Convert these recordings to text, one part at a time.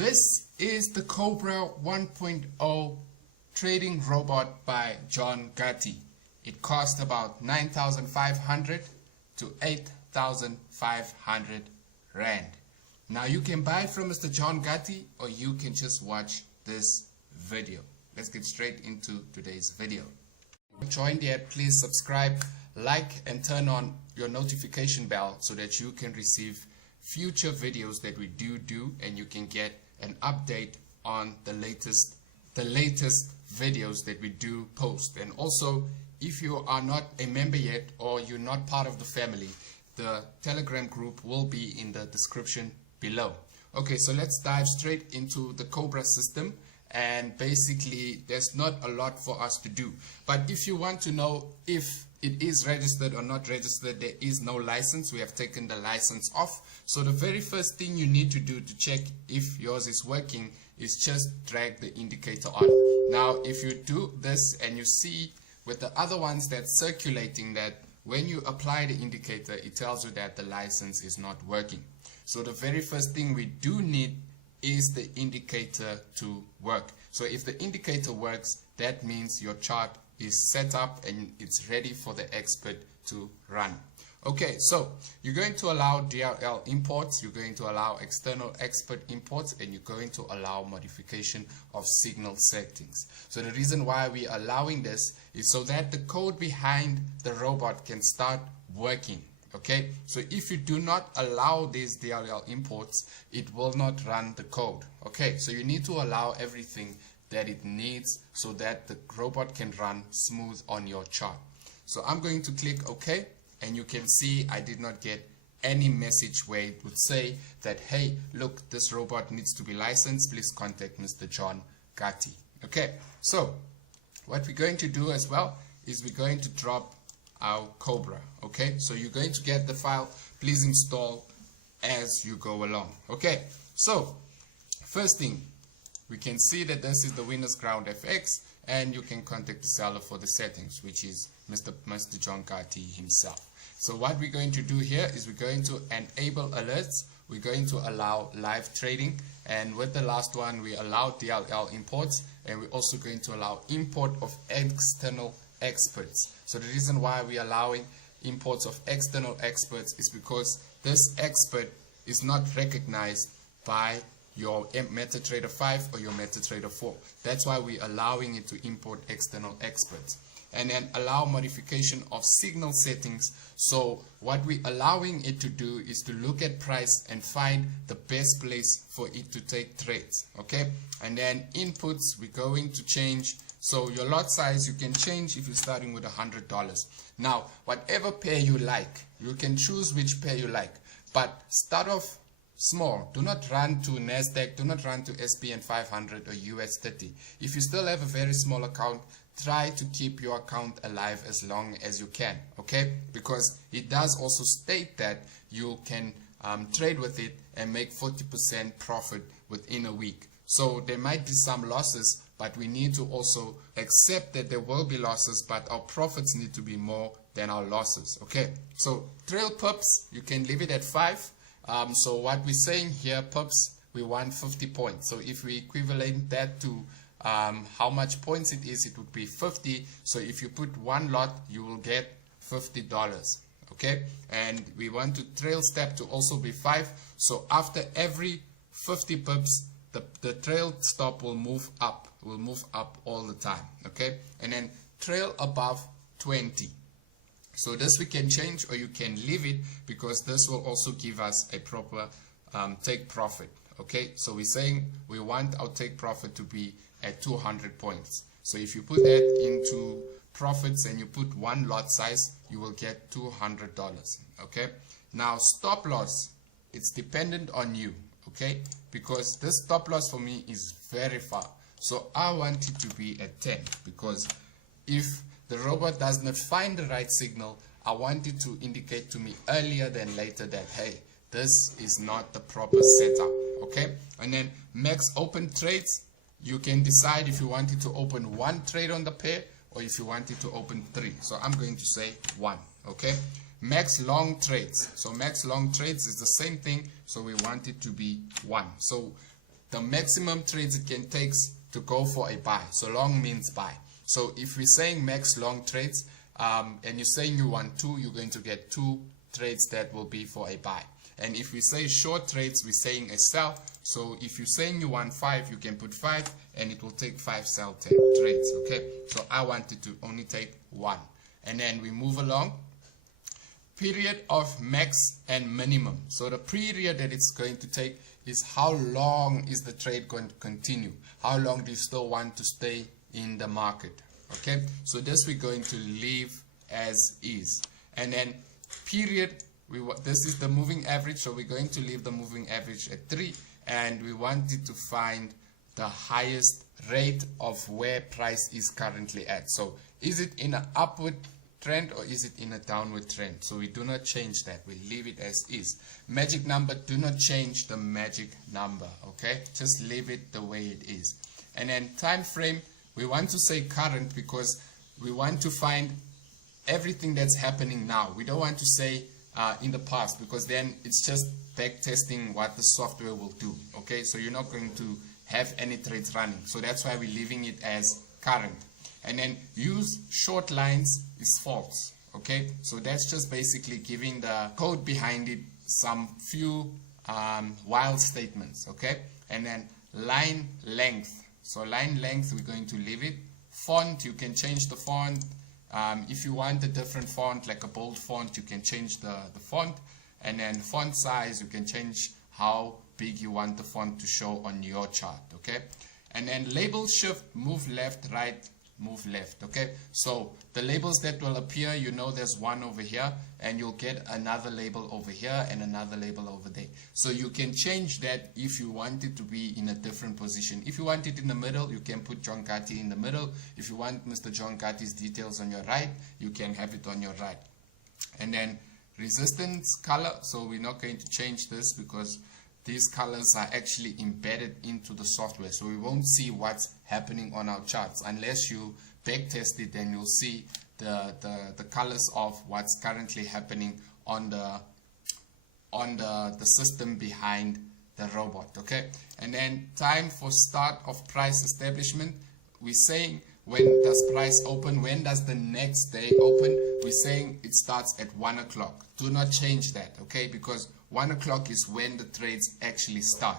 This is the Cobra 1.0 trading robot by Ghatti. It cost about 9,500 to 8,500 Rand. Now you can buy it from Mr. Ghatti, or you can just watch this video. Let's get straight into today's video. If you joined yet, please subscribe, like and turn on your notification bell so that you can receive future videos that we do and you can get an update on the latest videos that we do post. And also, if you are not a member yet or you're not part of the family, the Telegram group will be in the description below. Okay, so let's dive straight into the Cobra system. And basically there's not a lot for us to do, but if you want to know if it is registered or not registered, there is no license. We have taken the license off. So the very first thing you need to do to check if yours is working is just drag the indicator on. Now if you do this and you see with the other ones that's circulating that when you apply the indicator, it tells you that the license is not working. So the very first thing we do need is the indicator to work. So if the indicator works, that means your chart is set up and it's ready for the expert to run. Okay, so you're going to allow DLL imports, you're going to allow external expert imports, and you're going to allow modification of signal settings. So the reason why we're allowing this is so that the code behind the robot can start working. Okay, so if you do not allow these DLL imports, it will not run the code. Okay, so you need to allow everything that it needs so that the robot can run smooth on your chart. So I'm going to click OK, and you can see I did not get any message where it would say that, hey, look, this robot needs to be licensed, please contact Mr. Ghatti. Okay, so what we're going to do as well is we're going to drop our Cobra. Okay, so you're going to get the file, please install as you go along. Okay, so first thing, we can see that this is the Winners Ground FX, and you can contact the seller for the settings, which is Mr. Ghatti himself. So what we're going to do here is we're going to enable alerts, we're going to allow live trading, and with the last one we allow DLL imports, and we're also going to allow import of external experts. So the reason why we're allowing imports of external experts is because this expert is not recognized by your MetaTrader 5 or your MetaTrader 4. That's why we're allowing it to import external experts. And then allow modification of signal settings. So what we're allowing it to do is to look at price and find the best place for it to take trades. Okay, and then inputs, we're going to change. So your lot size you can change if you're starting with $100. Now whatever pair you like, you can choose which pair you like, but start off small. Do not run to NASDAQ, do not run to SPN 500 or US 30. If you still have a very small account, try to keep your account alive as long as you can. Okay, because it does also state that you can trade with it and make 40% profit within a week. So there might be some losses, but we need to also accept that there will be losses, but our profits need to be more than our losses. Okay, so trail pips, you can leave it at 5. So what we're saying here, pips, we want 50 points. So if we equivalent that to how much points it is, it would be 50. So if you put one lot, you will get $50. Okay, and we want to trail step to also be 5. So after every 50 pips, the trail stop will move up, all the time. Okay, and then trail above 20. So this we can change, or you can leave it, because this will also give us a proper take profit. Okay, so we're saying we want our take profit to be at 200 points. So if you put that into profits and you put one lot size, you will get $200. Okay, now stop loss, it's dependent on you. Okay, because this stop loss for me is very far, so I want it to be at 10, because if the robot does not find the right signal, I want it to indicate to me earlier than later that, hey, this is not the proper setup. Okay, and then max open trades, you can decide if you want it to open one trade on the pair or if you want it to open 3. So I'm going to say 1. Okay, max long trades, so max long trades is the same thing, so we want it to be 1. So the maximum trades it can take to go for a buy. So long means buy. So if we're saying max long trades, and you're saying you want 2, you're going to get 2 trades that will be for a buy. And if we say short trades, we're saying a sell. So if you're saying you want 5, you can put 5 and it will take 5 sell trades. Okay, so I wanted to only take 1. And then we move along. Period of max and minimum. So the period that it's going to take is how long is the trade going to continue? How long do you still want to stay in the market? Okay, so this we're going to leave as is. And then period, this is the moving average, so we're going to leave the moving average at 3, and we wanted to find the highest rate of where price is currently at. So is it in an upward trend or is it in a downward trend? So we do not change that, we leave it as is. Magic number, do not change the magic number, okay? Just leave it the way it is. And then time frame, we want to say current because we want to find everything that's happening now. We don't want to say in the past, because then it's just back testing what the software will do. Okay, so you're not going to have any trades running. So that's why we're leaving it as current. And then use short lines is false. Okay, so that's just basically giving the code behind it some few while statements. Okay, and then line length. So line length, we're going to leave it. Font, you can change the font. If you want a different font, like a bold font, you can change the font. And then font size, you can change how big you want the font to show on your chart. Okay, and then label shift, move left, right, move left. Okay, so the labels that will appear, you know there's one over here, and you'll get another label over here and another label over there. So you can change that if you want it to be in a different position. If you want it in the middle, you can put John Ghatti in the middle. If you want Mr. John Ghatti's details on your right, you can have it on your right. And then resistance color, so we're not going to change this because these colors are actually embedded into the software, so we won't see what's happening on our charts unless you back test it. Then you'll see the colors of what's currently happening on the system behind the robot. Okay, and then time for start of price establishment, we're saying when does price open, when does the next day open. We're saying it starts at 1 o'clock. Do not change that, okay, because 1 o'clock is when the trades actually start.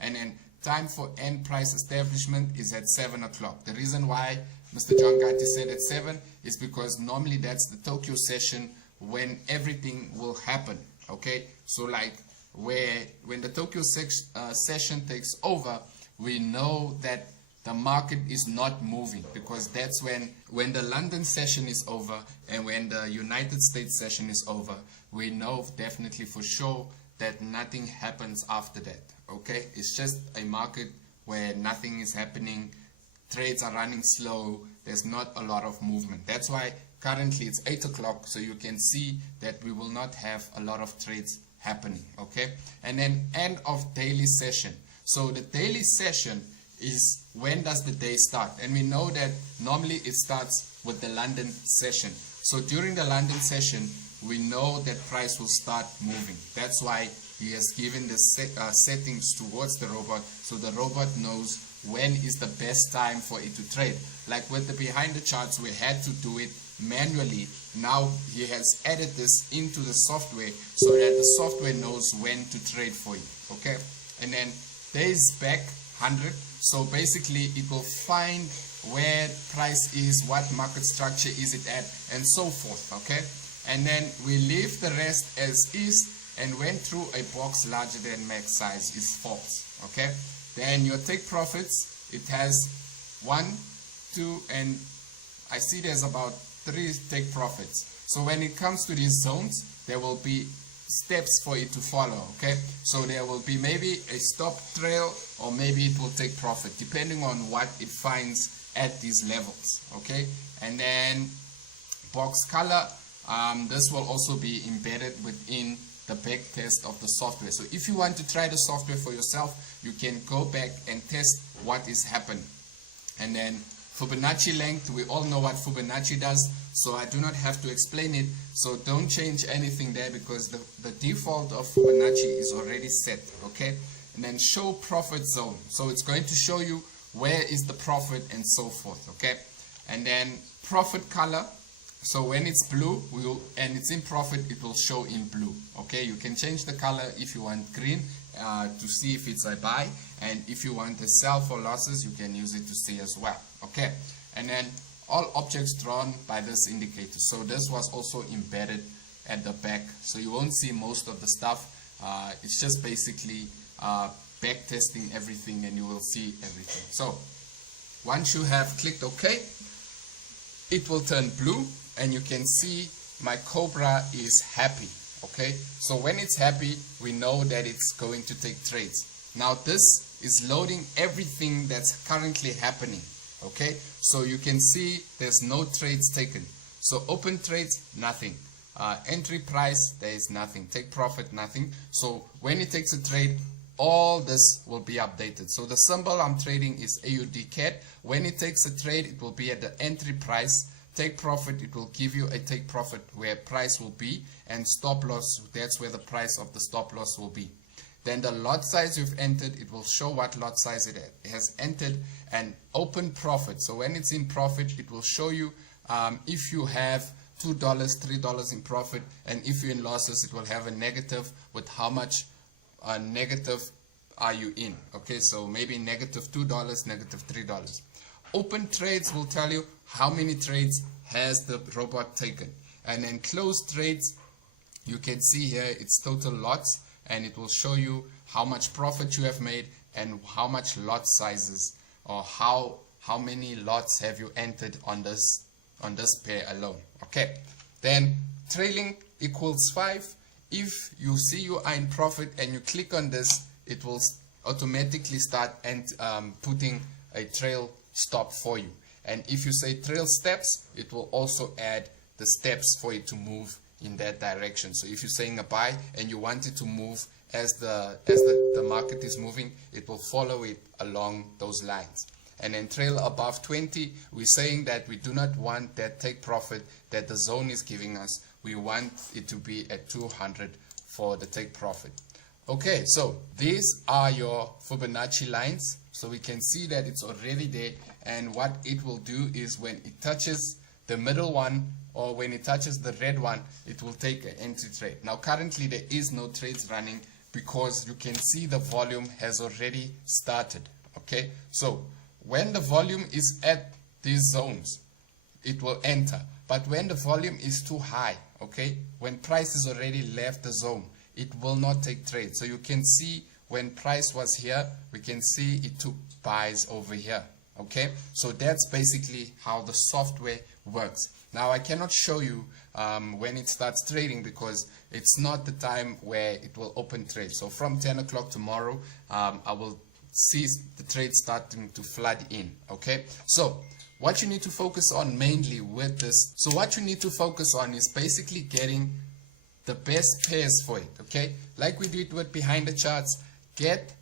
And then time for end price establishment is at 7 o'clock. The reason why Mr. John Ghatti said at 7 is because normally that's the Tokyo session when everything will happen. Okay, so like when the Tokyo session takes over, we know that the market is not moving, because that's when the London session is over and when the United States session is over, we know definitely for sure that nothing happens after that. Okay, it's just a market where nothing is happening, trades are running slow, there's not a lot of movement. That's why currently it's 8 o'clock, so you can see that we will not have a lot of trades happening. Okay, and then end of daily session. So the daily session is when does the day start, and we know that normally it starts with the London session. So during the London session, we know that price will start moving. That's why he has given the settings towards the robot, so the robot knows when is the best time for it to trade. Like with the behind the charts, we had to do it manually. Now he has added this into the software so that the software knows when to trade for you. Okay, and then days back 100. So basically it will find where price is, what market structure is it at, and so forth. Okay, and then we leave the rest as is and went through a box larger than max size is false. Okay, then your take profits, it has 1, 2, and I see there's about 3 take profits. So when it comes to these zones, there will be steps for it to follow. Okay, so there will be maybe a stop trail, or maybe it will take profit depending on what it finds at these levels. Okay, and then box color, this will also be embedded within the back test of the software. So if you want to try the software for yourself, you can go back and test what is happening. And then Fibonacci length, we all know what Fibonacci does, so I do not have to explain it. So don't change anything there because the default of Fibonacci is already set. Okay, and then show profit zone. So it's going to show you where is the profit and so forth. Okay, and then profit color. So when it's blue and it's in profit, it will show in blue. Okay, you can change the color if you want green to see if it's a buy, and if you want a sell for losses, you can use it to see as well. Okay, and then all objects drawn by this indicator. So this was also embedded at the back, so you won't see most of the stuff. It's just basically back testing everything, and you will see everything. So once you have clicked OK, it will turn blue, and you can see my Cobra is happy. Okay, so when it's happy, we know that it's going to take trades. Now this is loading everything that's currently happening. Okay, so you can see there's no trades taken. So open trades, nothing. Entry price, there is nothing. Take profit, nothing. So when it takes a trade, all this will be updated. So the symbol I'm trading is AUD CAD. When it takes a trade, it will be at the entry price. Take profit, it will give you a take profit where price will be, and stop loss, that's where the price of the stop loss will be. Then the lot size you've entered, it will show what lot size it has entered, and open profit. So when it's in profit, it will show you if you have $2, $3 in profit, and if you're in losses, it will have a negative with how much negative are you in. Okay, so maybe negative $2, negative $3. Open trades will tell you how many trades has the robot taken, and then closed trades, you can see here it's total lots, and it will show you how much profit you have made and how much lot sizes, or how many lots have you entered on this pair alone. Okay, then trailing equals 5. If you see you are in profit and you click on this, it will automatically start and putting a trail stop for you. And if you say trail steps, it will also add the steps for it to move in that direction. So if you're saying a buy and you want it to move as the market is moving, it will follow it along those lines. And then trail above 20, we're saying that we do not want that take profit that the zone is giving us. We want it to be at 200 for the take profit. Okay, so these are your Fibonacci lines. So we can see that it's already there, and what it will do is when it touches the middle one, or when it touches the red one, it will take an entry trade. Now currently there is no trades running because you can see the volume has already started. Okay, so when the volume is at these zones, it will enter. But when the volume is too high, okay, when price is already left the zone, it will not take trade. So you can see when price was here, we can see it took buys over here. Okay, so that's basically how the software works. Now I cannot show you when it starts trading because it's not the time where it will open trade. So from 10 o'clock tomorrow, I will see the trade starting to flood in. Okay, so what you need to focus on mainly with this, so what you need to focus on is basically getting the best pairs for it. Okay, like we did with behind the charts, get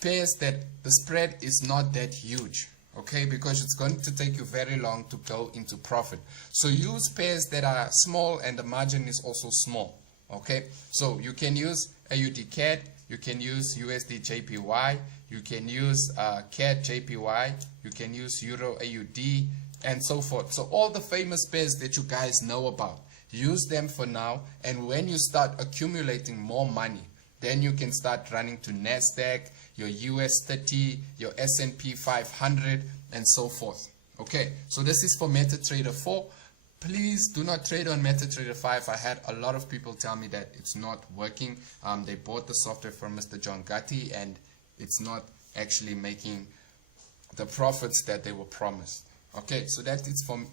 pairs that the spread is not that huge. Okay, because it's going to take you very long to go into profit. So use pairs that are small and the margin is also small. Okay, so you can use AUD CAD, you can use USD JPY, you can use CAD JPY, you can use Euro AUD, and so forth. So all the famous pairs that you guys know about, use them for now, and when you start accumulating more money, then you can start running to NASDAQ, your US 30, your S&P 500, and so forth. Okay, so this is for MetaTrader 4. Please do not trade on MetaTrader 5. I had a lot of people tell me that it's not working. They bought the software from Mr. John Ghatti, and it's not actually making the profits that they were promised. Okay, so that is from